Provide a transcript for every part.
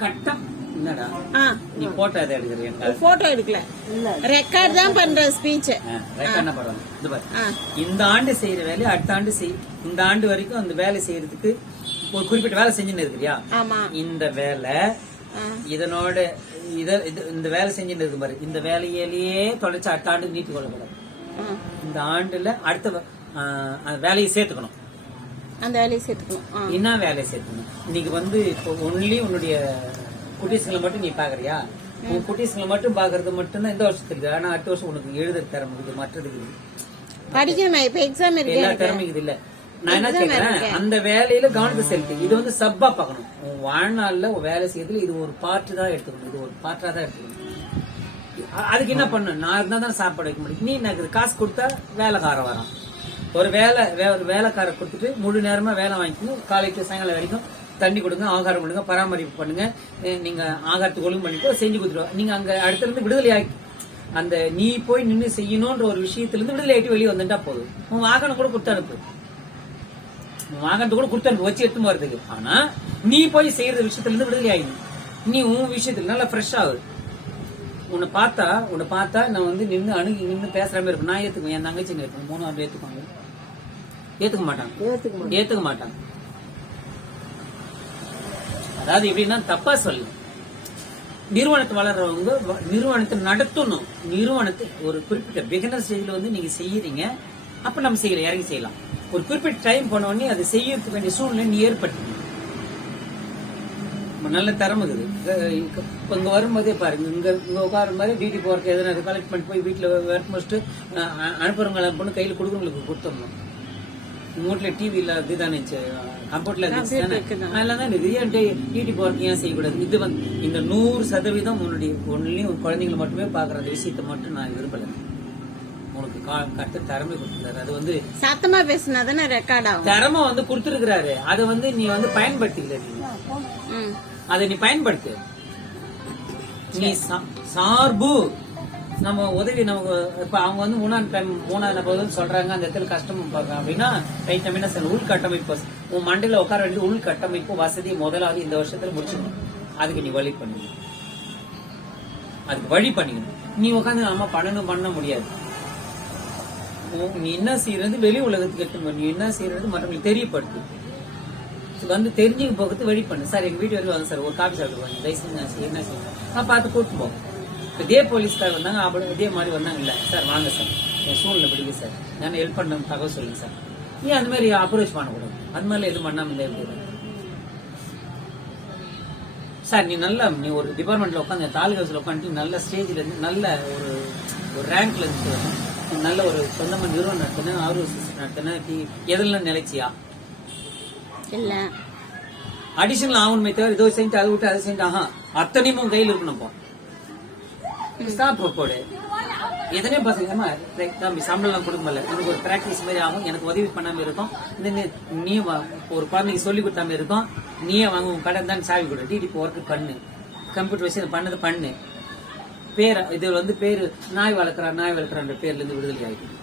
கட்டம் என்னடா நீ போட்டோ எதை எடுக்கிறியா? போட்டோ எடுக்கல, ரெக்கார்ட் தான் பண்ற ஸ்பீச். ரெக்கார்ட் என்ன பண்றாங்க? இது பாரு, இந்த ஆண்டு செய்யற வேலையை அடுத்த ஆண்டு செய். இந்த ஆண்டு வரைக்கும் அந்த வேலை செய்யறதுக்கு ஒரு குறிப்பிட்ட வேலை செஞ்சுன்னு இருக்கிறியா? இந்த வேலை இதனோட இந்த வேலை செஞ்சுட்டு இருக்கு பாரு, இந்த வேலையிலேயே தொலைச்சு அடுத்த ஆண்டு நீட்டி கொள்ளக்கூடாது. இந்த ஆண்டுல அடுத்த வேலையை சேர்த்துக்கணும். அந்த வேலையை சேர்த்துக்கணும். என்ன வேலையை சேர்த்துக்கணும்? இன்னைக்கு வந்து இப்போ ஒன்லி உன்னுடைய குட்டீஸ்களை மட்டும் நீ பாக்குறியா? உன் குட்டீஸ்களை மட்டும் பாக்குறது மட்டும்தான் இந்த வருஷத்துக்கு. ஆனா அடுத்த வருஷம் உனக்கு எழுத திறமைக்குது, மற்றதுக்கு படிக்கணும். இப்ப எக்ஸாம் இருக்கு, எல்லா திறமைக்குது இல்ல. நான் என்ன கேக்குறேன், அந்த வேலையில கவனத்தை செலுத்து. இது வந்து சப்பா பாக்கணும். உன் வாழ்நாள்ல வேலை செய்யறதுல இது ஒரு பார்ட் தான் எடுத்துக்கணும். இது ஒரு பார்ட்டா தான் எடுத்துக்கணும். அதுக்கு என்ன பண்ணு? நான் இருந்தா தான் சாப்பாடு வைக்க முடியும். நீ எனக்கு காசு கொடுத்தா வேலைக்காரன் வரான். ஒரு வேலைக்கார கொடுத்துட்டு முழு நேரமா வேலை வாங்கிக்கணும். காலைக்கு சாயங்காலம் வரைக்கும் தண்ணி கொடுங்க, ஆகாரம் கொடுங்க, பராமரிப்பு பண்ணுங்க. நீங்க ஆகாரத்துக்கு ஒழுங்கு பண்ணிட்டு செஞ்சு கொடுத்துருவா. நீங்க அங்க அடுத்த இருந்து விடுதலை ஆகி அந்த நீ போய் நின்று செய்யணும்ன்ற ஒரு விஷயத்துல இருந்து விடுதலை ஆகிட்டு வெளியே வந்துட்டா போதும். உன் வாகனம் கூட கொடுத்து அனுப்பு, வாகனத்தை கூட கொடுத்து அனுப்பு வச்சு எடுத்து போறதுக்கு. ஆனா நீ போய் செய்யற விஷயத்துல இருந்து விடுதலை ஆகணும். நீ உன் விஷயத்துல நல்லா ஃப்ரெஷ் ஆகுது. உன்னை பார்த்தா நான் வந்து நின்று பேசுற மாதிரி இருக்கும். நான் ஏத்துக்குவேன், என் தங்கச்சி இருக்கும், 3 ஆண்டு ஏத்துக்குவாங்க. ஏத்துக்க மாட்டாங்க. அதாவது எப்படின்னா தப்பா சொல்லு. நிறுவனத்தை வளர்றவங்க நிறுவனத்தை நடத்தணும். நிறுவனத்தை ஒரு குறிப்பிட்ட பிகினர் ஸ்டேஜ்ல வந்து நீங்க செய்யறீங்க, அப்ப நம்ம செய்யலாம், இறங்கி செய்யலாம். ஒரு குறிப்பிட்ட டைம் பண்ண உடனே அதை செய்யறதுக்கு வேண்டிய சூழ்நிலை நீ ஏற்பட்டு நல்ல திறமை இருக்குது. இப்ப இங்க வரும்போதே பாருங்க, இங்க உட்காரும் மாதிரி டியூட்டி போறதுக்கு எதனா கலெக்ட் பண்ணிட்டு போய் வீட்டுல ஒர்க் முடிச்சுட்டு அனுப்புறவங்க பொண்ணு கையில கொடுக்கறவங்களுக்கு கொடுத்தோம்னா வீட்டுல டிவி இல்ல இதுதானே, கம்ப்யூட்டர்ல அதெல்லாம் டியூட்டி போறதுக்கு ஏன் செய்யக்கூடாது? இது வந்து இந்த 100% உன்னுடைய ஒன்னுலயும் குழந்தைங்களை மட்டுமே பாக்குற அந்த விஷயத்த மட்டும் நான் விரும்பல. உனக்கு கட்டு திறமை கொடுத்துருக்காரு. அது வந்து சத்தமா பேசினாதானே ரெக்கார்ட் ஆகும். திறமை வந்து கொடுத்துருக்காரு. அதை வந்து நீ வந்து பயன்படுத்திக்கல. அதை நீ பயன்படுத்து. நீ சார்பு நம்ம உதவி நமக்கு இப்ப அவங்க வந்து 3வது நபர் சொல்றாங்க அந்த இடத்துல கஷ்டம் பாக்குறாங்க அப்படின்னா ரைட் நம்ம என்ன சொல்ல, உள்கட்டமைப்பு உன் மண்டையில உட்கார வேண்டிய உள்கட்டமைப்பு வசதி முதலாவது இந்த வருஷத்துல முடிச்சுக்கணும். அதுக்கு நீ வழி பண்ணிக்கணும். அதுக்கு வழி பண்ணிக்கணும். நீ உட்காந்து நம்ம பண்ண முடியாது. நீ என்ன செய்யறது வெளி உலகத்துக்கு எடுத்து, நீ என்ன செய்யறது மற்றவங்களுக்கு தெரியப்படுத்து. வந்து தெரிஞ்சுக்க போகிறது வழி பண்ணு. சார் எங்க வீட்டு வரைக்கும் வாங்க சார், ஒரு காபி சாப்பிடுவாங்க, தயவுசெய்து என்ன செய்யணும் பார்த்து கூட்டு போவோம். இதே போலீஸ்கார் வந்தாங்க, அப்படி இதே மாதிரி வந்தாங்க. இல்ல சார் வாங்க சார், என் சூழ்நிலை பிடிக்க சார், நான் ஹெல்ப் பண்ண தகவல் சொல்லுங்க சார். நீ அந்த மாதிரி அப்ரோச் பண்ணக்கூடாது. அது மாதிரி எதுவும் பண்ணாம இல்லை சார். நீ ஒரு டிபார்ட்மெண்ட்ல உட்காந்து தாலுகாஸ்ல உட்காந்து நல்ல ஸ்டேஜ்ல இருந்து நல்ல ஒரு ரேங்க்ல இருந்து நல்ல ஒரு சொந்தமா நிறுவனம் நடத்தின நடத்தின எதெல்லாம் நிலைச்சியா இல்ல அடிஷனல் ஆகணுமே தவிர இதோ செஞ்சு அதை விட்டு அதை செஞ்சு அத்தனையும் உன் கையில் இருக்கணும். போடு எத்தனையோ பசங்க தம்பி சம்பளம் கொடுக்க முடியல, எனக்கு ஒரு பிராக்டிஸ் மாதிரி ஆகும், எனக்கு உதவி பண்ணாம இருக்கும், நீ ஒரு குழந்தைக்கு சொல்லி கொடுத்தாம இருக்கும், நீயே வாங்க உன் கடை தான் சாவி கொடு, டிடிபி ஒர்க் பண்ணு, கம்ப்யூட்டர் வச்சு பண்ணது பண்ணு. பேர் இது வந்து பேரு நாய் வளர்க்குறான்ற பேர்ல இருந்து விடுதலை ஆகிடும்.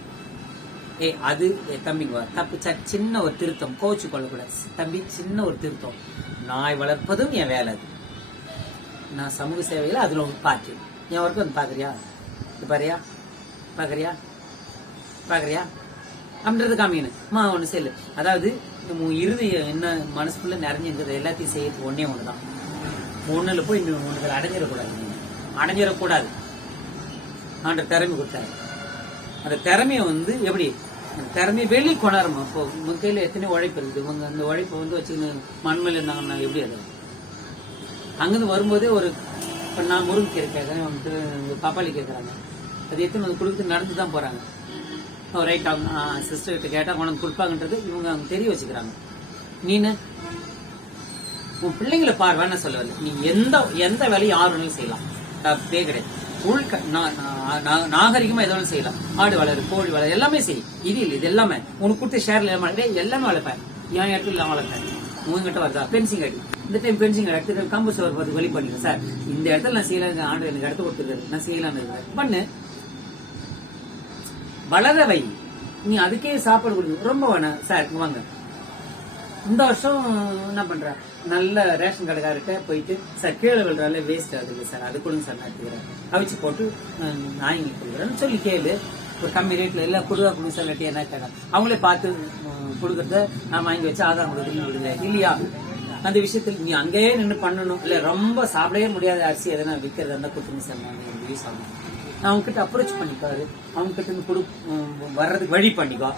அது தம்பிங்க தப்பு சின்ன ஒரு திருத்தம், கோச்சு கொள்ளக்கூடாது தம்பி. சின்ன ஒரு திருத்தம், நாய் வளர்ப்பதும் என் வேலை. அது நான் சமூக சேவையில அதுல ஒரு பாட்டு என் ஒர்க்கு வந்து பாக்குறியா, பாக்குறியா அப்படின்றது காமிக்கணும். ஒண்ணு செய்யல. அதாவது இறுதி என்ன மனசுக்குள்ள நிறைஞ்சிருக்கிறது எல்லாத்தையும் செய்யறது ஒண்ணுதான். ஒண்ணுல போய் ஒண்ணுல அடைஞ்சிடக்கூடாது. ஆண்ட திறமை கொடுத்தாரு. அந்த திறமைய வந்து எப்படி திறமையை வெளியே கொண்டாடுமா? இப்போ உங்க கையில எத்தனை உழைப்பு இருக்குது, இவங்க அந்த உழைப்பை வந்து வச்சுன்னு மண்மையில இருந்தாங்கன்னா எப்படி? அது அங்கிருந்து வரும்போதே ஒரு நான் முருங்கீரை கேட்கறேன், வந்துட்டு பப்பாளி கேட்கறாங்க, அது எத்தனை வந்து கொடுத்து நடந்துதான் போறாங்க. ரைட் சிஸ்டர் கிட்ட கேட்டா கொண்டு கொடுப்பாங்கன்றது இவங்க அவங்க தெரிய வச்சுக்கிறாங்க. நீனு உன் பிள்ளைங்களை பார் வேணா சொல்லவில்லை. நீ எந்த வேலையும் யார் வேணாலும் செய்யலாம், தப்பே கிடையாது. நாகரிகமா எதாவது செய்யலாம். ஆடு வளரு, கோழி வளரு, எல்லாமே செய். இது இல்லை, இது எல்லாமே உனக்கு கொடுத்த ஷேர்ல எல்லாமே வளர்ப்பேன். என் இடத்துல எல்லாம் வளர்ப்பேன். உங்ககிட்ட வருதா பென்சிங் அடி, இந்த டைம் பென்சிங் எடுத்து கம்பு சோறு பார்த்து வெளி பண்ணிக்க சார், இந்த இடத்துல நான் செய்யலாம், ஆண்டு எனக்கு இடத்த கொடுத்துருக்காரு, நான் செய்யலான்னு பண்ணு. வளர வை. நீ அதுக்கே சாப்பாடு கொடுக்க ரொம்ப வேணாம் சார். வாங்க இந்த வருஷம் என்ன பண்ற, நல்ல ரேஷன் கடைக்கார்ட்ட போயிட்டு சார் கீழே விழுறால வேஸ்ட் ஆகுது சார், அது கொடுங்க சார் நான் எடுத்துக்கிறேன், அவிச்சு போட்டு நாய்ங்களுக்கு கொடுக்குறேன்னு சொல்லி கேளு. ஒரு கம்மி ரேட்ல எல்லாம் கொடுங்க சார், இல்லாட்டி என்ன கேட்க அவங்களே பார்த்து கொடுக்கறத நான் வாங்கி வச்சு ஆதாரம் கொடுக்குறேன்னு விடுங்க இல்லையா. அந்த விஷயத்துல நீ அங்கேயே நின்று பண்ணணும். இல்ல ரொம்ப சாப்பிடவே முடியாத அரிசி எதனா விற்கிறதா இருந்தா கொடுத்துங்க சார், நான் யூஸ் ஆகும். அவங்க கிட்ட அப்ரோச் பண்ணிக்காரு, அவங்க கிட்ட இருந்து வர்றதுக்கு வழி பண்ணிக்கோ,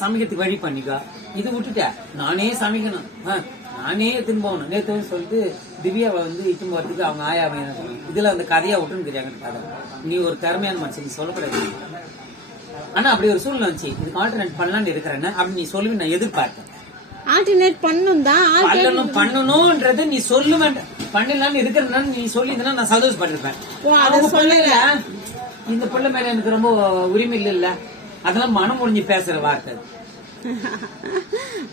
சமைக்கிறதுக்கு வழி பண்ணிக்கோ. இது விட்டுட்ட நானே சமைக்கணும், நானே எடுத்துன்னு போகணும். நேற்று சொல்லிட்டு திவ்யாவை வந்து இட்டுன்னு போறதுக்கு அவங்க ஆயா இதுல அந்த கதையா விட்டுன்னு தெரியாங்க கதை. நீ ஒரு திறமையான மனுஷன், நீ சொல்லக்கூடாது. ஆனா அப்படி ஒரு சூழ்நிலை வந்துச்சு, இதுக்கு ஆல்டர்னேட் பண்ணலான்னு இருக்கிறேன்னு அப்படி நீ சொல்லி நான் எதிர்பார்த்தேன். ஆல்டர்னேட் பண்ணணும்ன்றது நீ சொல்லுவேன், பண்ணலான்னு இருக்கிறேன்னு நீ சொல்லி நான் சந்தோஷப்பட்டிருப்பேன். இந்த பிள்ளை மேல எனக்கு ரொம்ப உரிமை இல்ல, அதெல்லாம் மனம் முடிஞ்சு பேசுற வார்த்தை.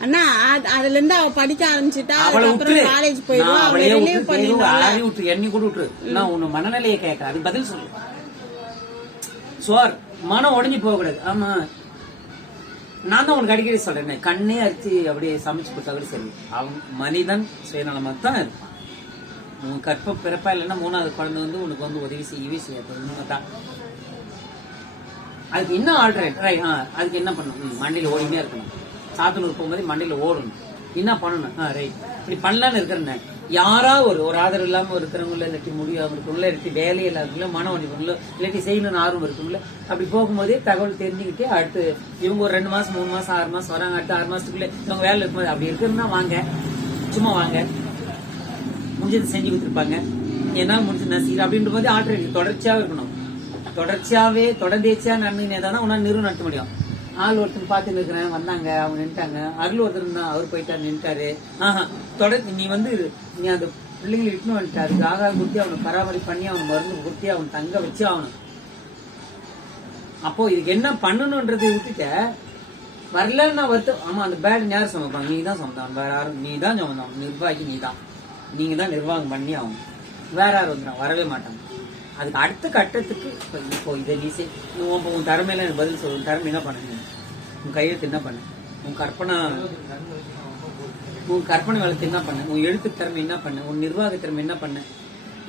அண்ணா அதுல இருந்து அவ படிக்க ஆரம்பிச்சுட்டா, காலேஜ் போயிடுவா, விட்டு எண்ணி கூட விட்டுரு. நான் உன் மனநிலையை கேட்கறேன், அது பதில் சொல்லு. சோர் மனம் உடஞ்சி போக கூடாது. ஆமா நான் தான் உனக்கு அடிக்கடி சொல்றேன், கண்ணே அரிச்சு அப்படியே சமைச்சு கொடுத்தா சரி. அவன் மனிதன் சுயநலமா தான் இருப்பான். உன் கற்ப பிறப்பா இல்லைன்னா 3வது குழந்தை வந்து உனக்கு வந்து உதவி செய்யத்தான். அதுக்கு என்ன ஆல்டர்னேட் ரைட்? அதுக்கு என்ன பண்ணணும்? மண்டையில ஓடினே இருக்கணும். சாத்தனூர் போகும்போது மண்டையில ஓடணும். என்ன பண்ணணும்? ரைட் இப்படி பண்ணலான்னு இருக்கிறேன். யாரா ஒரு ஆதரவு இல்லாம இருக்கிறவங்கள, இல்லாட்டி முடியாம இருக்கவங்கள, இல்லாட்டி வேலையை இல்லாதவங்கள, மன ஒழிப்புங்களோ, இல்லாட்டி செய்யணும்னு ஆர்வம் இருக்குங்களோ, அப்படி போகும்போதே தகவல் தெரிஞ்சுக்கிட்டு அடுத்து இவங்க ஒரு 2 மாசம் 3 மாசம் 6 மாசம் வராங்க, அடுத்து 6 மாசத்துக்குள்ள இவங்க வேலை இருக்கும்போது அப்படி இருக்குன்னா வாங்க, சும்மா வாங்க, முடிஞ்சது செஞ்சு கொடுத்துருப்பாங்க, என்னால முடிஞ்சது நசிக்கிற அப்படின்ற போது ஆல்டர்னேட்டிவ் தொடர்ச்சியாவே இருக்கணும். தொடர்ந்தேச்சியா நடந்தீங்கன்னா தான் உன்னால நிறுவனம் நடத்த முடியும். ஆள் ஒருத்தர் பார்த்து இருக்கிறேன், வந்தாங்க, அவங்க நின்ட்டாங்க. அருள் ஒருத்தர் தான், அவர் போயிட்டாரு, நின்ட்டாரு. தொடர்ந்து நீ வந்து நீ அந்த பிள்ளைங்களை இட்டுன்னு வந்துட்டாரு, ஆகாரம் கொடுத்து அவனை பராமரிப்பு பண்ணி அவனை மருந்து கொடுத்து அவன் தங்க வச்சு ஆகணும். அப்போ இதுக்கு என்ன பண்ணணும்ன்றதை விட்டுட்ட வரலன்னா வருத்தம். ஆமா அந்த பேட் யாரும் சமைப்பாங்க? நீ தான் சமைத்தான், வேற யாரும். நீ தான் சமைத்தான், நிர்வாகி நீ தான், நீங்க தான் நிர்வாகம் பண்ணி ஆகணும். வேற யாரும் வந்துடும், வரவே மாட்டாங்க. அதுக்கு அடுத்த கட்டத்துக்கு இப்போ இதை நீ உன் திறமையில எனக்கு பதில் சொல்லு. திறமை என்ன பண்ண? உன் கையெழுத்து என்ன பண்ண? உன் கற்பனை வளர்த்து என்ன பண்ண? உன் எழுத்து திறமை என்ன பண்ண? உன் நிர்வாக திறமை என்ன பண்ண?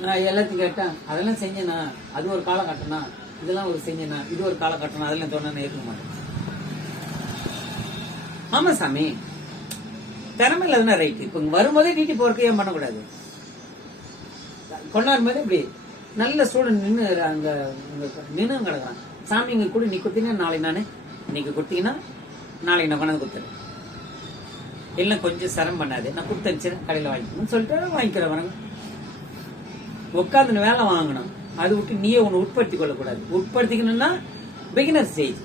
நான் எல்லாத்தையும் கேட்டேன், அதெல்லாம் செஞ்சேனா? அது ஒரு காலகட்டம்னா, இதெல்லாம் ஒரு செஞ்சேனா? இது ஒரு காலகட்டம், அதெல்லாம் தோணா நான் ஏற்க மாட்டேன். ஆமா சாமி, திறமை இல்லாதுன்னா ரைட். இப்ப வரும்போதே நீட்டி போறதுக்கு ஏன் பண்ணக்கூடாது? கொண்டாடும் போது இப்படி நல்ல ஸ்டூடெண்ட் நின்று அங்க நின்று கிடக்குறான். சாமி இங்க கூட நீ கொடுத்தீங்கன்னா நாளைக்கு நானே, இன்னைக்கு கொடுத்தீங்கன்னா நாளைக்கு நான் கொண்டாந்து கொடுத்துறேன், இல்லை கொஞ்சம் சிரமம் பண்ணாது, நான் கொடுத்து கடையில் வாங்கிக்கணும்னு சொல்லிட்டு வாங்கிக்கிறேன். வரங்க உட்காந்து வேலை வாங்கணும். அது விட்டு நீயே ஒன்று உட்படுத்தி கொள்ளக்கூடாது. உட்படுத்திக்கணும்னா பிகினர் ஸ்டேஜ்.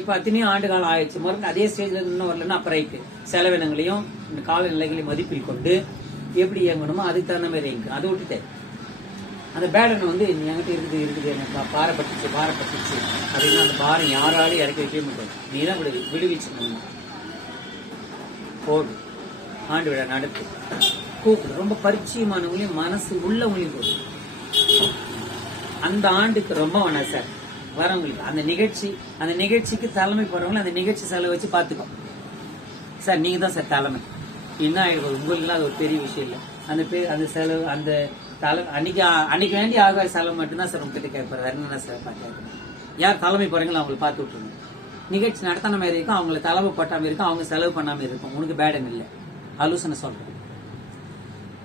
இப்ப அத்தனையும் ஆண்டு காலம் ஆயிடுச்சு, மறுபடியும் அதே ஸ்டேஜ்ல இன்னும் வரலன்னா அப்புறம் ரைட்டு. செலவினங்களையும் இந்த காலநிலைகளையும் மதிப்பில் கொண்டு எப்படி இயங்கணுமோ அதுக்கு தகுந்த மாதிரி இயங்கு. அதை விட்டுட்டு அந்த பேடனை வந்து என்கிட்ட இருக்குது எனக்கு பாரப்பட்டுச்சு அப்படின்னா அந்த பாரம் யாராலையும் இறக்கி வைக்கவே முடியாது. நீ தான் விடுவிச்சுக்கணும். போடு, ஆண்டு விழா நடத்து, கூப்பிடு, ரொம்ப பரிச்சயமானவங்களையும் மனசு உள்ளவங்களையும் கூப்பிடு. அந்த ஆண்டுக்கு ரொம்ப வேணாம் சார் வரவங்களுக்கு அந்த நிகழ்ச்சிக்கு தலைமை போறவங்களை அந்த நிகழ்ச்சி செலவு வச்சு பாத்துக்கோ சார். நீங்க தான் சார் தலைமை. என்ன ஆயிடுது உங்களுக்கு? அது ஒரு பெரிய விஷயம் இல்லை. அந்த செலவு அந்த அன்னைக்கு வேண்டிய ஆகாய செலவு மட்டும்தான் சார் உங்ககிட்ட கேட்பாரு. வேற என்ன சார் கேட்கணும்? யார் தலைமை போறீங்களோ அவங்களை பார்த்து விட்டுருங்க. நிகழ்ச்சி நடத்தான மாதிரி இருக்கும், அவங்களை தலைமை போட்டாம இருக்கும், அவங்க செலவு பண்ணாம இருக்கும். உனக்கு பேடன் இல்லை, ஆலோசனை சொல்றேன்.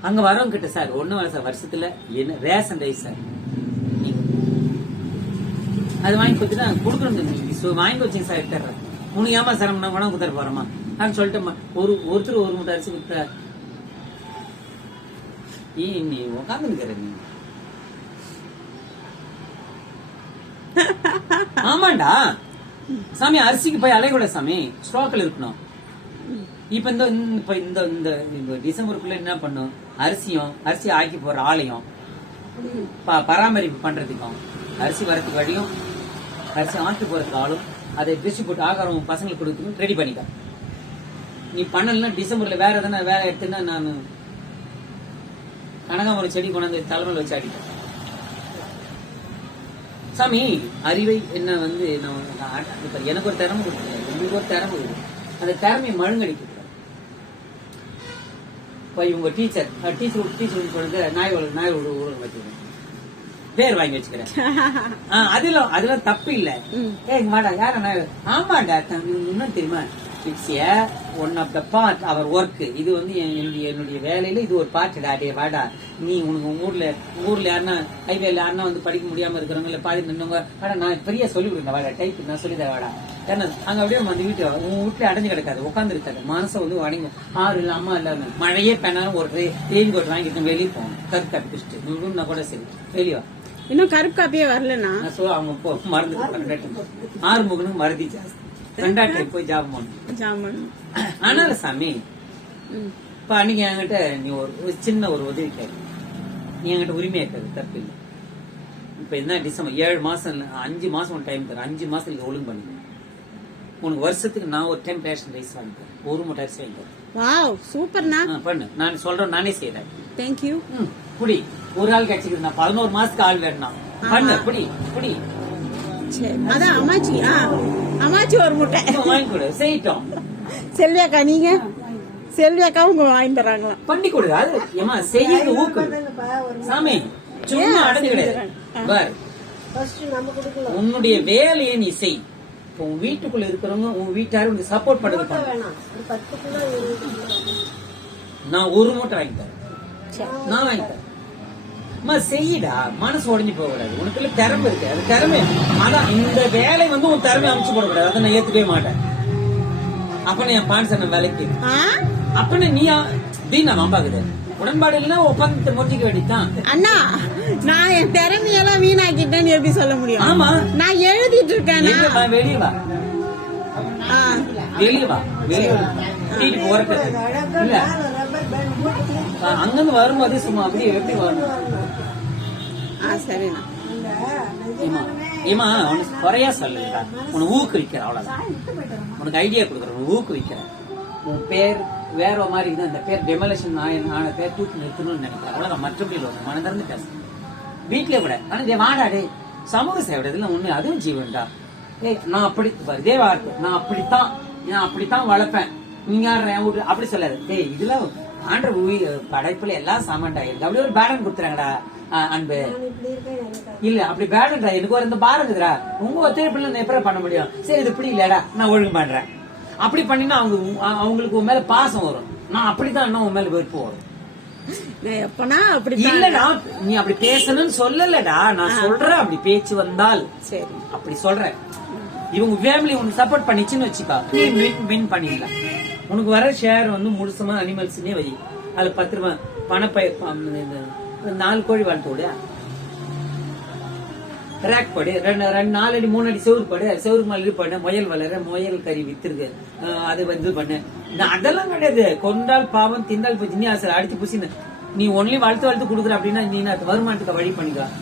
அங்க வரவங்க கிட்ட சார் ஒண்ணும் வர சார், வருஷத்துல என்ன ரேஷன் ரைஸ் சார் அது வாங்கி கொடுத்துட்டு கொடுக்கணும். வாங்கி வச்சுங்க சார், எடுத்துறேன். உனக்கு ஏமா சார் உணவு குத்துற போறோமா நான் சொல்லிட்டேன். ஒருத்தர் 1 மூட்டை அரிசி கொடுத்த நீ உட்காந்துக்கிற நீ. ஆமாண்டா சாமி, அரிசிக்கு போய் அலைக்கூட சாமி, ஸ்டாக்ல இருக்கணும். இப்ப இந்த டிசம்பருக்குள்ள என்ன பண்ணும்? அரிசி ஆக்கி போற ஆலயம் பராமரிப்பு பண்றதுக்கும், அரிசி வரத்துக்கு வழியும், அரிசி ஆக்கி போறதுக்கு ஆளும், அதை டிஸ்ட்ரிபியூட் ஆகாரம் பசங்களுக்கு கொடுக்கணும். ரெடி பண்ணிக்க. நீ பண்ணலாம் டிசம்பர்ல வேற எதனா வேலை எடுத்துன்னா நான் கனகாமரம் செடி கொண்டாந்து தலைமையில் வச்சு அடிப்பேன். சாமி அறிவை என்ன வந்து எனக்கு ஒரு திறமை கொடுக்குறேன், உங்களுக்கு ஒரு திறமை கொடுக்குறேன். அந்த திறமையை மழுங்கடிக்க இப்போ இவங்க டீச்சர் சொல்லிட்டு நாய் ஊழல் வச்சுக்கிறேன், பேர் வாங்கி வச்சுக்கிறேன். அதெல்லாம் தப்பு இல்ல. ஏங்க மாடா யார நாய், ஆமாடா இன்னும் தெரியுமா, it's one of the part our work. இது வந்து என்னுடைய வேலையில இது ஒரு பார்ட். டே வாடா, நீ உனக்கு ஊர்ல யாருன்னா ஹைவேல யாருன்னா வந்து படிக்க முடியாம இருக்கிறவங்க இல்ல பாதி நின்றவங்க, வாடா நான் பெரிய சொல்லி கொடுங்க, வாடா டைப் நான் சொல்லிதேன் வாடா. ஏன்னா அங்க அப்படியே அந்த வீட்டு உன் வீட்டுல அடைஞ்சு கிடக்காது, உட்காந்து இருக்காது, மனசை வந்து வணங்கும். ஆறு இல்ல அம்மா இல்ல மழையே பெண்ணாலும் ஒரு ரெயின் கோட் வாங்கிட்டு வெளியே போகணும், கருத்து காப்பி குடிச்சிட்டு கூட சரி வெளியே. இன்னும் கருப்பு காப்பியே வரலன்னா அவங்க மருந்து ஆறுமுகனுக்கு மருதி ஜாஸ்தி, ரெண்டாட்டை போய் ஜாப் பண்ணணும். ஆனால சாமி இப்ப அன்னைக்கு என்கிட்ட நீ ஒரு சின்ன ஒரு உதவி கேட்க, நீ என்கிட்ட உரிமையா இருக்காது, தப்பு இல்லை. இப்ப என்ன டிசம்பர் 7 மாசம் 5 மாசம் டைம் தரேன், 5 மாசம் ஒழுங்கு பண்ணி உனக்கு வருஷத்துக்கு நான் ஒரு டைம் ரேஷன் ரைஸ் வாங்கிக்கிறேன், ஒரு மூட்டை அரிசி வாங்கிக்கிறேன். வாவ் சூப்பர்ண்ணா, பண்ணு, நான் சொல்றேன், நானே செய்யறேன். Thank you. புடி, ஒரு ஆள் கிடைச்சிக்கிறேன், நான் 11 மாசத்துக்கு ஆள் வேணும், பண்ணு புடி புடி. அதான் அம்மாச்சி அம்மாச்சி ஒரு முட்டை வாங்கி கொடு, செய்யிட்டோம். செல்வி அக்கா, நீங்க செல்வி அக்காவும் வாங்கி தராங்களா, பண்ணி கொடு. அது ஏமா செய்யுது ஊக்கு சாமி, சும்மா அடைஞ்சு கிடையாது. உன்னுடைய வேலையை நீ செய். உன் வீட்டுக்குள்ள இருக்கிறவங்க உன் வீட்டாரு உனக்கு சப்போர்ட் பண்ணுறது. நான் ஒரு மூட்டை வாங்கி தரேன், நான் வாங்கி தரேன். செய்யடா, மனசு உடஞ்சு போக கூடாது. உனக்குள்ள திறமை இருக்கு, அது திறமை. அதான் இந்த வேலை வந்து உன் திறமை அமைச்சு போட கூடாது, அதை நான் ஏத்துக்கவே மாட்டேன். அப்ப என் பான்சன வேலைக்கு அப்ப நீ தீனா மாம்பாக்குது உடன்பாடு இல்லைன்னா ஒப்பந்தத்தை முடிஞ்சிக்க வேண்டியதான். அண்ணா, நான் என் திறமையெல்லாம் வீணாக்கிட்டேன்னு எப்படி சொல்ல முடியும்? ஆமா, நான் எழுதிட்டு இருக்கேன். வெளியே வா, வெளியே வா, வெளியே வீட்டுக்கு ஒர்க் இல்ல, அங்கிருந்து வரும்போது சும்மா அப்படியே எப்படி வரணும். சரிண்ணா, ஏமா உனக்கு குறையா சொல்லுங்க, உனக்கு ஊக்குவிக்கிற, அவ்வளவுதான். உனக்கு ஐடியா கொடுக்குற, ஊக்குவிக்கிற. உன் பேர் வேற மாதிரி இருக்குது, அந்த பேர் டெமலேஷன் ஆன பேர் தூக்கி நிறுத்தணும்னு நினைக்கிறேன், அவ்வளவுதான். மற்றபடி மனம் திறந்து பேச வீட்லயே கூட. ஆனா வாடாடே சமூக சேவை இதெல்லாம் ஒண்ணு, அதுவும் ஜீவன்டா. நான் அப்படி இதே வார்த்தை, நான் அப்படித்தான் வளர்ப்பேன், நீங்க யாரு அப்படி சொல்லாது. இதெல்லாம் ஆண்ட படைப்புல எல்லாம் சாமான்டா இருக்கு, அப்படியே ஒரு பேடன் கொடுத்துறாங்கடா அன்பு. இல்ல அப்படி பேடன்டா, எனக்கு ஒரு இந்த பாரம் இருக்குதுடா, உங்க ஒத்துழைப்புல நான் எப்படி பண்ண முடியும்? சரி இது இப்படி இல்லடா, நான் ஒழுங்கு பண்றேன். அப்படி பண்ணினா அவங்களுக்கு உன் மேல பாசம் வரும். நான் அப்படித்தான் உன் மேல வெறுப்பு வரும். இல்லடா, நீ அப்படி பேசணும்னு சொல்லலடா, நான் சொல்றேன். அப்படி பேச்சு வந்தால் சரி, அப்படி சொல்றேன். இவங்க ஃபேமிலி உனக்கு சப்போர்ட் பண்ணிச்சுன்னு வச்சுக்கா, நீ வின் பண்ணிடலாம். உனக்கு வர ஷேர் வந்து முழுசமா அனிமல்ஸ்னே வை. அதுல 10 ரூபாய் பணப்பை 4 கோழி வளர்த்து விட, ரேக் படு, 4 அடி 3 அடி செவுரு படு, செவுருக்கு மேல பண்ண முயல் வளர, முயல் கறி வித்துருக்கு, அது வந்து பண்ணு. அதெல்லாம் கிடையாது. கொண்டால் பாவம், திண்டால் போச்சு, நீ அடிச்சு புசின்னு நீ ஒன்லி வளர்த்து குடுக்குற அப்படின்னா நீ வருமானத்துக்கு வழி பண்ணிக்கலாம்.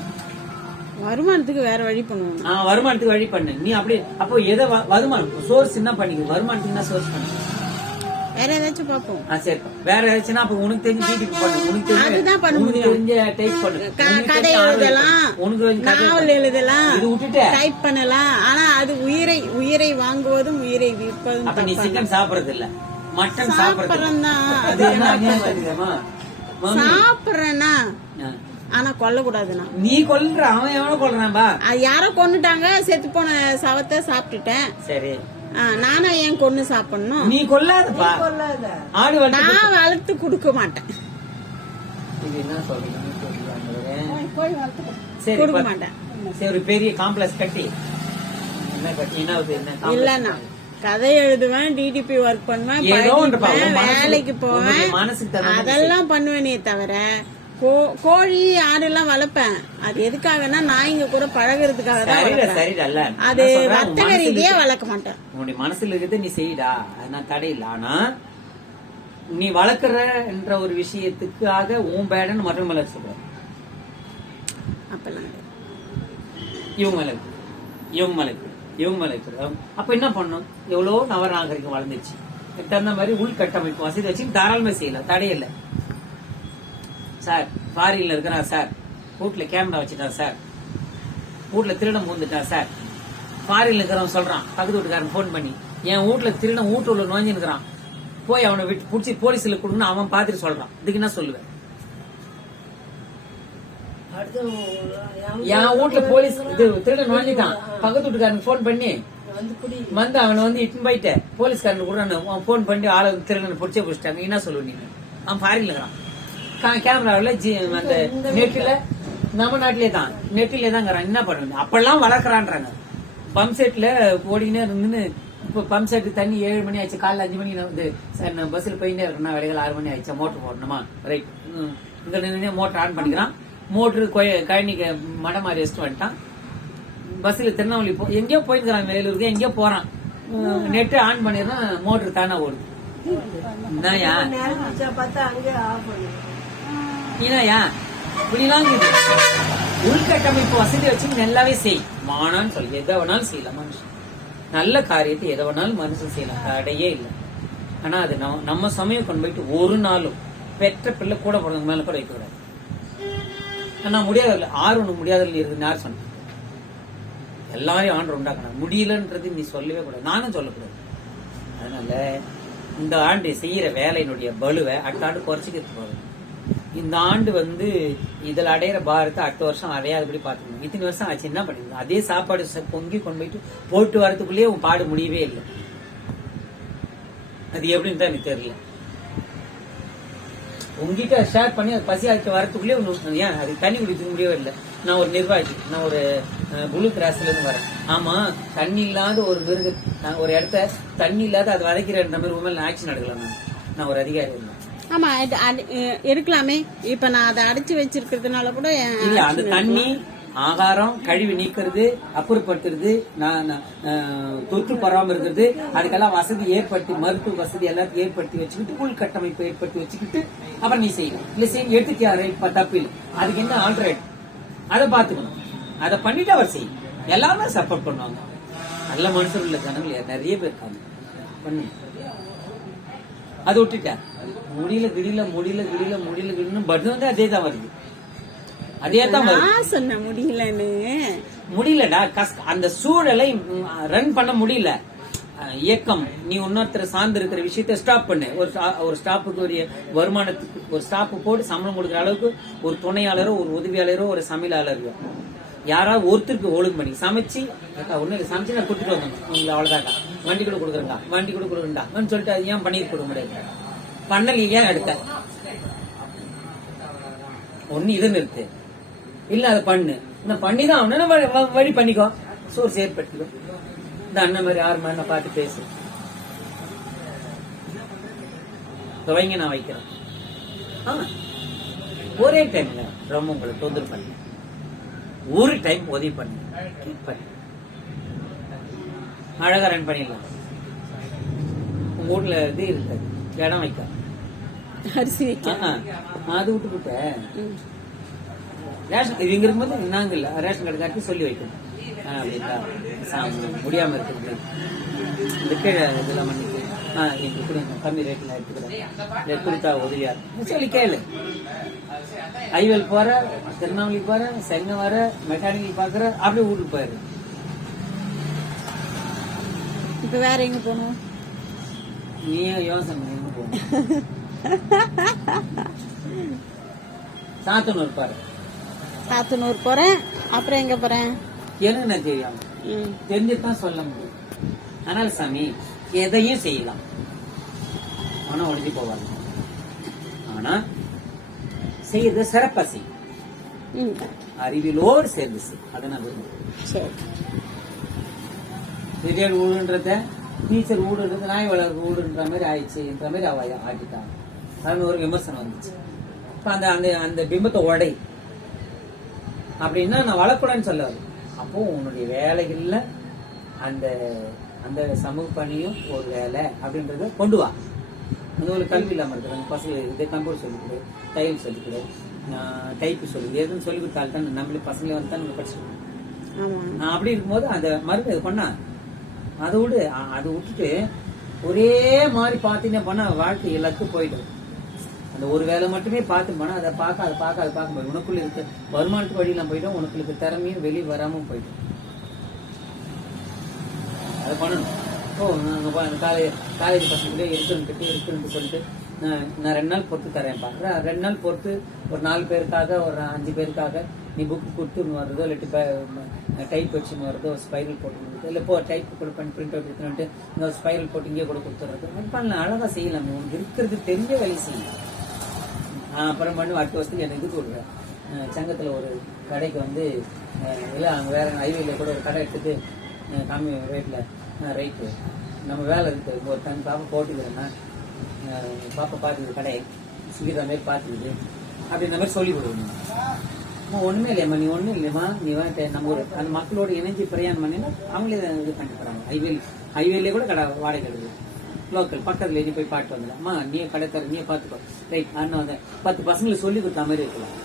வருமானத்துக்கு வேற வழி பண்ணுவோம். வருமானத்துக்கு வழி பண்ணு. நீ அப்படி அப்போ எதை வருமானம் சோர்ஸ் என்ன பண்ணிக்க, வருமானத்துக்கு என்ன சோர்ஸ் பண்ணு, வேற ஏதாச்சும் பாப்போம். சரி, வேற ஏதாச்சும் அப்ப உனக்கு தெரிஞ்ச வீட்டுக்கு பண்ணு, உனக்கு தெரிஞ்ச டைப் பண்ணு, கதை எழுதலாம், நாவல் எழுதலாம், இது விட்டுட்டு டைப் பண்ணலாம். ஆனா அது உயிரை வாங்குவதும் உயிரை விற்பதும். அப்ப நீ சிக்கன் சாப்பிடறது இல்ல, மட்டன் சாப்பிடறேன்னா சாப்பிடறேன்னா, ஆனா கொல்ல கூடாதுண்ணா. நீ கொல்ற, அவன் எவ்வளவு கொல்றான்பா? யாரோ கொன்னுட்டாங்க, செத்து போன சவத்தை சாப்பிட்டுட்டேன். சரி, நானா ஏன் கொன்னு சாப்பிடணும்? நீ கொல்லாதப்பா, ஆடு நான் வளர்த்து கொடுக்க மாட்டேன். கொடுக்க மாட்டேன். சரி, ஒரு பெரிய காம்ப்ளெக்ஸ் கட்டி இல்லன்னா கதை எழுதுவேன், டிடிபி ஒர்க் பண்ணுவேன், வேலைக்கு போவேன், அதெல்லாம் பண்ணுவேனே தவிர கோழி ஆடுலாம் வளர்ப்பேன். அது எதுக்காகனா நாய்ங்க கூட பழகிறதுக்காக தான். அது வர்த்தக ரீதியா வளர்க்க மாட்டேன். உன்னுடைய மனசுல இருக்கிறது நீ செய்யடா, அதெல்லாம் தடையில்லை. ஆனா நீ வளர்க்கற என்ற ஒரு விஷயத்துக்காக உன் பேடன் மற்ற மேல சொல்ற, அப்பெல்லாம் இவங்க மேல இவங்க மேல அப்ப என்ன பண்ணும்? எவ்வளவு நவநாகரிகம் வளர்ந்துச்சு, தகுந்த மாதிரி உள்கட்டமைப்பு வசதி வச்சு தாராளமா செய்யலாம், தடையில்லை. சார் ஃபாரின்ல இருக்கிறான் சார், வீட்டுல கேமரா வச்சுட்டான் சார், வீட்டுல திருடம் பூந்துட்டான் சார், ஃபாரின்ல இருக்கிறவன் சொல்றான், பக்கத்து வீட்டுக்காரன் போன் பண்ணி என் வீட்டுல திருடன் வீட்டு உள்ள நுழைஞ்சுக்கிறான், போய் அவனை விட்டு புடிச்சு போலீஸ்ல கொடுன்னு அவன் பாத்துட்டு சொல்றான். இதுக்கு என்ன சொல்லுவேன்? என் வீட்டுல போலீஸ் திருடன் வாங்கிட்டான், பக்கத்து வீட்டுக்காரனுக்கு போன் பண்ணி வந்து அவனை வந்து இட்டுன்னு போயிட்டு போலீஸ்காரனுக்கு கூட போன் பண்ணி ஆளு திருடன் பிடிச்சிட்டாங்க. என்ன சொல்லுவ நீங்க? அவன் ஃபாரின்ல இருக்கிறான், கேமராவில அந்த நெட்டில நம்ம நாட்டிலே தான் நெட்டிலே தான் இருக்கிறான். என்ன பண்ணுறது? அப்பெல்லாம் வளர்க்கறான்றாங்க. பம்ப் செட்ல ஓடினே இருந்து இப்ப பம்ப் செட் தண்ணி 7 மணி ஆயிடுச்சு, காலைல 5 மணி வந்து நான் பஸ்ல போயிட்டே இருக்கேன்னா வேலைகள் 6 மணி ஆயிடுச்சா, மோட்டர் போடணுமா, ரைட், இங்க நின்று மோட்டர் ஆன் பண்ணிக்கிறான். மோட்டரு கழனிக்கு மடை மாதிரி வச்சுட்டு வந்துட்டான். பஸ்ல திருநெல்வேலி எங்கேயோ போயிருக்கிறான், வேலூருக்கு எங்கேயோ போறான். நெட்டு ஆன் பண்ணிடுறான், மோட்டர் தானே ஓடுது. என்னயா என்னயா இப்படிலாம் உள்கட்டமைப்பு வசதி வச்சு நல்லாவே செய். மானான்னு சொல்லி எதை வேணாலும் செய்யலாம் மனுஷன். நல்ல காரியத்தை எதை வேணாலும் மனுஷன் செய்யலாம், தடையே இல்லை. ஆனா அது நம்ம சமயம் கொண்டு போயிட்டு ஒரு நாளும் பெற்ற பிள்ளை கூட போடுறதுக்கு மேல கூட வைக்க கூடாது. ஆனா முடியாத ஆர்வம் முடியாதல் இருக்குன்னு யார் சொன்ன? எல்லாரையும் ஆண்டு உண்டாக்கணும். முடியலன்றது நீ சொல்லவே கூடாது, நானும் சொல்லக்கூடாது. அதனால இந்த ஆண்டு செய்யற வேலையினுடைய பலுவை அடுத்த ஆண்டு குறைச்சிக்கிறது போதும். இந்த ஆண்டு வந்து இதில் அடையிற பாரத்தை அடுத்த வருஷம் அடையாதபடி பாத்துக்கணும். இத்தனை வருஷம் ஆச்சு, என்ன பண்ணிருந்தோம்? அதே சாப்பாடு பொங்கி கொண்டு போயிட்டு வரதுக்குள்ளேயே உன் பாடு முடியவே இல்லை. அது எப்படின்னு தான் எனக்கு தெரியல. உங்ககிட்ட ஷேர் பண்ணி அது பசி ஆகிட்டு வரத்துக்குள்ளேயே ஏன் அது தண்ணி குடிக்க முடியவே இல்லை. நான் ஒரு நிர்வாகி, நான் ஒரு புளு கிராஸ்ல இருந்து வரேன். ஆமா, தண்ணி இல்லாத ஒரு மிருக ஒரு இடத்த தண்ணி இல்லாத அது வதைக்கிற மாதிரி உண்மையில ஆக்ஷன் எடுக்கலாம். நான் ஒரு அதிகாரி இருந்தேன். ஆமா, இருக்கலாமே. இப்ப நான் அதை அடைச்சு வச்சிருக்கிறதுனால கூட இல்ல, அந்த தண்ணி ஆகாரம் கழிவு நீக்கிறது, அப்புறப்படுத்துறது, தொற்று பரவாம இருக்கிறது, அதுக்கெல்லாம் வசதி ஏற்படுத்தி மருத்துவ வசதி எல்லாத்தையும் ஏற்படுத்தி வச்சுக்கிட்டு உள்கட்டமைப்பு ஏற்படுத்தி வச்சுக்கிட்டு அப்புறம் நீ செய்யணும். இல்ல செய்ய எடுத்துக்கியா தப்பு இல்லை, அதுக்கு என்ன ஆல்ட்ரேட் அதை பாத்துக்கணும். அதை பண்ணிட்டு அவர் செய்யும். எல்லாருமே சப்போர்ட் பண்ணுவாங்க. நல்ல மனுஷர் உள்ள ஜனங்கள் நிறைய பேர் இருக்காங்க. பண்ணு. அதை விட்டுட்ட முடியல கிடியில முடியல கிடியில முடியல கிடின்னு பட் வந்து அதே தான் வருது. அதே தான் சொன்ன முடியலன்னு முடியலடா. அந்த சூழலை ரன் பண்ண முடியல. இயக்கம் நீ இன்னொருத்தர் சார்ந்து இருக்கிற விஷயத்த ஸ்டாப் பண்ணு. ஒரு ஸ்டாப்புக்கு ஒரு வருமானத்துக்கு ஒரு ஸ்டாப் போட்டு சம்பளம் கொடுக்குற அளவுக்கு ஒரு துணையாளரோ ஒரு உதவியாளரோ ஒரு சமையலாளரோ யாராவது ஒருத்தருக்கு ஒழுங்கு பண்ணி சமைச்சு ஒண்ணு சமைச்சு நான் கொடுத்துட்டு வந்தோம் உங்களுக்கு அவ்வளவுதாக்கா, வண்டி கூட கொடுக்குறேங்கா, வண்டி கூட கொடுக்குறா சொல்லிட்டு அது ஏன் பண்ணிட்டு கொடுக்க முடியாது? பண்ணல ஏன் எடுத்த ஒண்ணு இது நிறுத்து, இல்ல அதை பண்ணு. நான் பண்ணிதான் அவன வழி பண்ணிக்கோ, சோர்ஸ் ஏற்படுத்திக்கோ. இந்த அண்ணன் மாதிரி 6 மணி நான் பார்த்து பேசு, வைங்க நான் வைக்கிறேன். ஒரே டைம்ல ரொம்ப உங்களை தொந்தரவு பண்ணு, ஒரு டைம் உதவி பண்ணு, அழகா ரன் பண்ணிடலாம். உங்க வீட்டுல இது இருக்காது, இடம் வைக்க அரிசி அது விட்டுக்கிட்ட ரேஷன் இவங்க இருக்கும்போது நாங்க இல்ல ரேஷன் கடை காட்டி சொல்லி வைக்கணும். அப்படிங்களா முடியாம இருக்குது இந்த கீழே இதெல்லாம் பண்ணிட்டு நீங்க கொடுங்க கம்மி ரேட்ல எடுத்துக்கிறேன் கொடுத்தா உதவியா சொல்லி கேளு. ஐவேல் போற, திருநெல்வேலி போற, சென்னை வர, மெக்கானிக்கல் பாக்குற, அப்படியே வீட்டுக்கு போயிரு. இப்ப வேற எங்க போகணும்? நீயே யோசனை எங்க போகணும்? சாத்தனூர் பாரு. சாத்தனூர் போறேன். அப்புறம் எங்க போறேன்? எனக்கு நான் தெரியாம தெரிஞ்சுதான் சொல்ல முடியும். ஆனால் சாமி எதையும் செய்யலாம், ஆனா ஒழிஞ்சு போவாங்க. ஆனா செய்யறது சிறப்பா செய்யும், அறிவிலோடு சேர்ந்து செய். அதை நான் விரும்புறேன். திடீர் ஊடுன்றத டீச்சர் ஊடுன்றது நாய் வளர்க்கு ஊடுன்ற மாதிரி ஆயிடுச்சுன்ற மாதிரி அவ ஆக்கிட்டாங்க. அதுன்னு ஒரு விமர்சனம் வந்துச்சு. அந்த அந்த பிம்பத்தை உடை அப்படின்னா நான் வளர்க்கூடாதுன்னு சொல்லாது. அப்போ உன்னுடைய வேலைகள்ல அந்த அந்த சமூக பணியும் ஒரு வேலை அப்படின்றத கொண்டு வா. அந்த ஒரு கல்வி இல்லாம இருக்கிறாங்க பசங்க, இதே கம்ப்யூட்டர் சொல்லிக்கொடு, தையல் சொல்லிக்கொடு, டைப்பு சொல்லிக்கொடு, எதுன்னு சொல்லி கொடுத்தால்தான் நம்மளே பசங்களே வந்து தான் நம்ம படிச்சுக்கணும். அப்படி இருக்கும்போது அந்த மருந்து இது பண்ணா அதை விட்டுட்டு ஒரே மாதிரி பார்த்தீங்கன்னா பண்ணா வாழ்க்கை எல்லாத்துக்கும் போயிடும். அந்த ஒரு வேலை மட்டுமே பார்த்து போனா அதை பார்க்க போயிடும். உனக்குள்ள இருக்க வருமானத்துக்கு வழியெல்லாம் போயிடும், உனக்கு திறமையும் வெளியே வராம போயிடும். அதை பண்ணணும். நாங்க காலேஜ் பசங்களே இருக்குன்னு சொல்லிட்டு நான் 2 நாள் பொறுத்து தரேன்ப்பா. 2 நாள் பொறுத்து ஒரு 4 பேருக்காக ஒரு 5 பேருக்காக நீ புக் கொடுத்துன்னு வர்றதோ இல்லாட்டி டைப் வச்சுன்னு வர்றதோ ஸ்பைரல் போட்டு இல்லை டைப் கூட பண்ணி பிரிண்ட் அவுட் எடுத்துட்டு இந்த ஸ்பைரல் போட்டு இங்கே கூட கொடுத்துறது பண்ணலாம். அழகா செய்யலாம். உனக்கு இருக்கிறது தெரிஞ்ச வேலை செய்யலாம். அப்புறம் பண்ணி அடுத்த வருஷத்துக்கு எனக்கு இது கொடுக்குறேன். சங்கத்தில் ஒரு கடைக்கு வந்து இல்லை அங்கே வேற ஹைவேல கூட ஒரு கடை எடுத்துட்டு கம்மி ரைட்டு நம்ம வேலை இருக்குது ஒரு டன் பாப்பா போட்டுக்கிறேன்னா பாப்பா பார்த்துக்குது கடை சுகிதா மாரி பார்த்துக்குது அப்படின்ற மாதிரி சொல்லி கொடுக்கணும். ஒண்ணுமே இல்லையம்மா, நீ ஒண்ணும் இல்லையம்மா, நீ நம்ம ஒரு அந்த மக்களோட இணைஞ்சு பிரயாணம் பண்ணினா அவங்களே இது பண்ணிட்டு போறாங்க. ஹைவேலே கூட கடை வாடகை கிடையாது. லோக்கல் பக்கத்துல நீ போய் பாட்டு வந்துடலாம். அம்மா நீ கடை தர நீ பாத்துக்கோ ரைட். அண்ணன் வந்து 10 பசங்களுக்கு சொல்லி கொடுத்த மாதிரி இருக்கலாம்.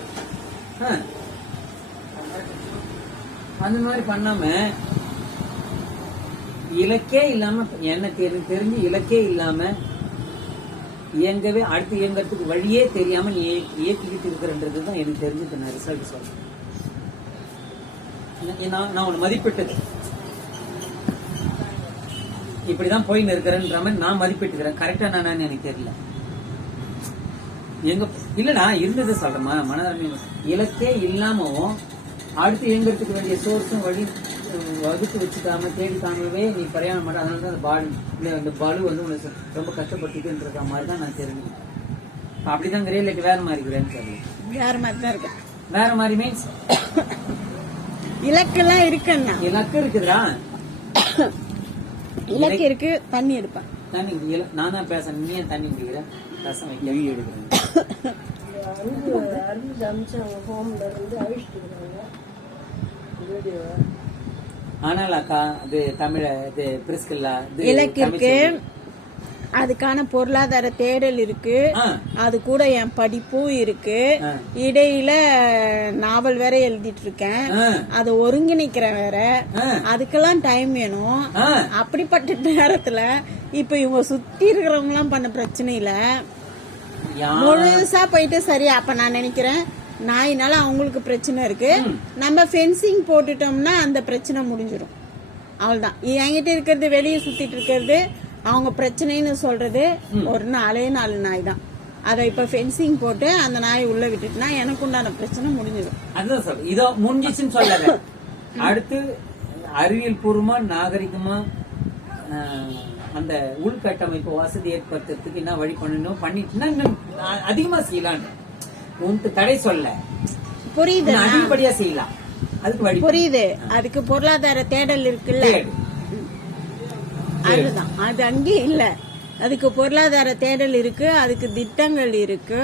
அந்த மாதிரி பண்ணாம இலக்கே இல்லாம எனக்கு தெரிஞ்சு இலக்கே இல்லாம இயங்கவே அடுத்து இயங்கறதுக்கு வழியே தெரியாம நீ இயக்கிக்கிட்டு இருக்கிறன்றதுதான் எனக்கு தெரிஞ்சு நான் ரிசல்ட் சொல்றேன். நான் உன்னை மதிப்பிட்டது இப்படிதான் போயின்னு இருக்கிறேன்ற மாதிரி நான் மதிப்பிட்டுக்கிறேன். கரெக்டா நான் எனக்கு தெரியல. எங்க இல்லடா இருந்தது சொல்றேம்மா. மனதன்மை இலக்கே இல்லாமவும் அடுத்து இயங்கறதுக்கு வேண்டிய சோர்ஸும் வழி வகுத்து வச்சுக்காம தேடிக்காமவே நீ பிரயாணம் பண்ண. அதனாலதான் இந்த பலு வந்து உனக்கு ரொம்ப கஷ்டப்பட்டுன்ற மாதிரி தான் நான் தெரிஞ்சேன். அப்படிதான் கிரேலுக்கு வேற மாதிரி இருக்கிறேன்னு சொல்லி வேற மாதிரி தான் இருக்கு. வேற மாதிரி மீன்ஸ் இலக்கெல்லாம் இருக்குன்னா இலக்கு இருக்குதுடா. இலக்கு இருக்கு. தண்ணி எடுப்பேன். தண்ணி நான் தான் பேசுறேன். நீ தண்ணி குடிக்கிற ரசம் வைக்க எடுக்கிறேன். ஆனால் அக்கா அது தமிழ இது பிரிஸ்கில்லா இலக்கு இருக்கு. அதுக்கான பொருளாதார தேடல் இருக்கு. அது கூட என் படிப்பும் இருக்கு. இடையில நாவல் வேற எழுதிட்டு இருக்கேன். அதை ஒருங்கிணைக்கிற வேற. அதுக்கெல்லாம் டைம் வேணும். அப்படிப்பட்ட நேரத்துல இப்ப இவங்க சுத்தி இருக்கிறவங்க எல்லாம் பண்ண பிரச்சனை இல்ல. முழுசா போயிட்டு சரி. அப்ப நான் நினைக்கிறேன் நாயினால அவங்களுக்கு பிரச்சனை இருக்கு. நம்ம ஃபென்சிங் போட்டுட்டோம்னா அந்த பிரச்சனை முடிஞ்சிடும். அவ்வளவுதான். என்கிட்ட இருக்கிறது வெளியே சுத்திட்டு இருக்கிறது அவங்க பிரச்சனைன்னு சொல்றது ஒரு 4 நாய் தான். அதை இப்ப ஃபென்சிங் போட்டு அந்த நாயை உள்ள விட்டுட்டுனா எனக்கு உண்டான பிரச்சனை முடிஞ்சிடும். அதுதான் சொல்ற. இதோ முடிஞ்சிச்சுன்னு சொல்லல. அடுத்து அறிவியல் பூர்வமா நாகரிகமா அந்த உள்கட்டமைப்பு வசதி ஏற்படுத்துறதுக்கு என்ன வழி பண்ணணும் பண்ணிட்டுனா அதிகமா செய்யலாம். உனக்கு தடை சொல்ல புரியுது. அதிகப்படியா செய்யலாம். அதுக்கு வழி புரியுது. அதுக்கு பொருளாதார தேடல் இருக்குல்ல. அதுதான். அது அங்கே இல்ல. அதுக்கு பொருளாதார தேடல் இருக்கு. அதுக்கு திட்டங்கள் இருக்கு.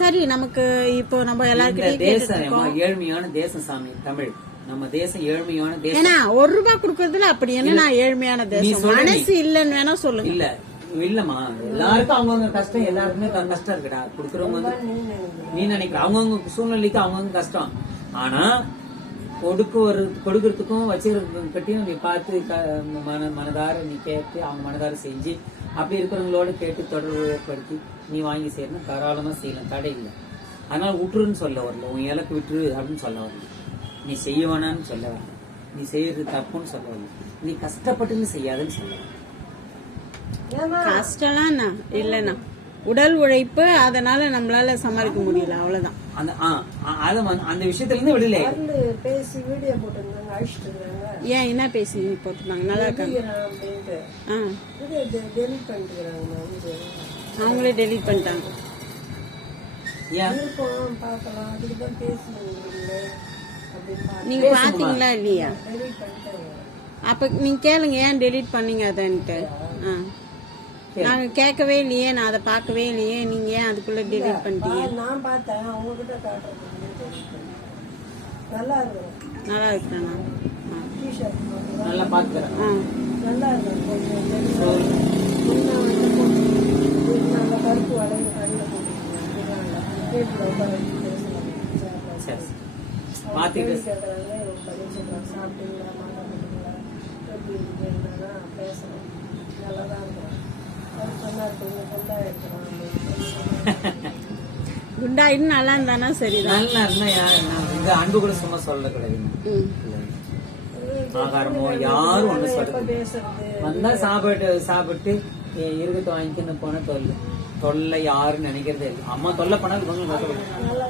சரி. நமக்கு இப்போ நம்ம எல்லாருக்கும் ஏழ்மையான தேசம் சாமி தமிழ். நம்ம தேசம் ஏழ்மையான தேசம். ஏன்னா ₹1 கொடுக்கறதுல அப்படி என்ன நான் ஏழ்மையான தேசம் மனசு இல்லன்னு வேணா சொல்லுங்க. இல்ல இல்லம்மா, எல்லாருக்கும் அவங்கவுங்க கஷ்டம். எல்லாருக்குமே கஷ்டம் இருக்குடா. கொடுக்கறவங்க வந்து நீ நினைக்கிற அவங்கவுங்க சூழ்நிலைக்கு அவங்கவுங்க கஷ்டம். ஆனா கொடுக்கறதுக்கும் வச்சுக்கிறதுக்கிட்டையும் நீ பார்த்து மனதார நீ கேட்டு அவங்க மனதார செஞ்சு அப்படி இருக்கிறவங்களோட கேட்டு தொடர்பு ஏற்படுத்தி நீ வாங்கி செய்யணும். தாராளமா செய்யலாம். தடை இல்லை. அதனால விட்டுருன்னு சொல்ல வரல. உன் இலக்கு விட்டுரு அப்படின்னு சொல்ல வரல. நீ செய்ய வேணான்னு சொல்ல வரல. நீ செய்யறது தப்புன்னு சொல்ல வரல. நீ கஷ்டப்பட்டுன்னு செய்யாதுன்னு சொல்ல வரல. கஷ்டம்லாம் இல்லைண்ணா. உடல் உழைப்பு. அதனால நம்மளால சமாளிக்க முடியல. அவ்வளவுதான். அந்த விஷயத்துல இருந்து விடல. பேசி வீடியோ போட்டிருந்தாங்க. அழிச்சிட்டு ஏன் என்ன பேசி போட்டிருந்தாங்க? நல்லா இருக்காங்க. அவங்களே டெலீட் பண்ணிட்டாங்க. நீங்க பாத்தீங்களா இல்லையா? அப்ப நீங்க கேளுங்க ஏன் டெலீட் பண்ணீங்க அதன்ட்டு. நாங்க கேட்கவே இல்லையே. நான் அதை பார்க்கவே இல்லையே. நீங்க ஏன் அதுக்குள்ள டெலீட் பண்ணிட்டீங்க? நான் பார்த்தேன். அவங்க கிட்ட காட்டுறது நல்லா இருக்கு. நல்லா இருக்கேன். நல்லா பாத்துக்கிறேன். நல்லா இருக்கு. கருப்பு வளைய கண்ணில் போட்டு சாப்பிட்டீங்களா மாட்டீங்களா எப்படி இருக்குன்னா பேசணும். நல்லாதான் இருக்கும். குண்டாயின்னு நல்லா இருந்தானா சரிதான். நல்லா இருந்தா யாரு அன்பு கூட சும்மா சொல்ல கிடையாது. ஆகாரமோ யாரும் ஒண்ணு சொல்றது பேசுறது வந்தா சாப்பிட்டு இருக்கத்தை வாங்கிக்கணும் போன தொல்லை யாருன்னு நினைக்கிறதே இல்லை. அம்மா தொல்லை பண்ணாலும் இவங்களும் கஷ்டப்படும். நல்லா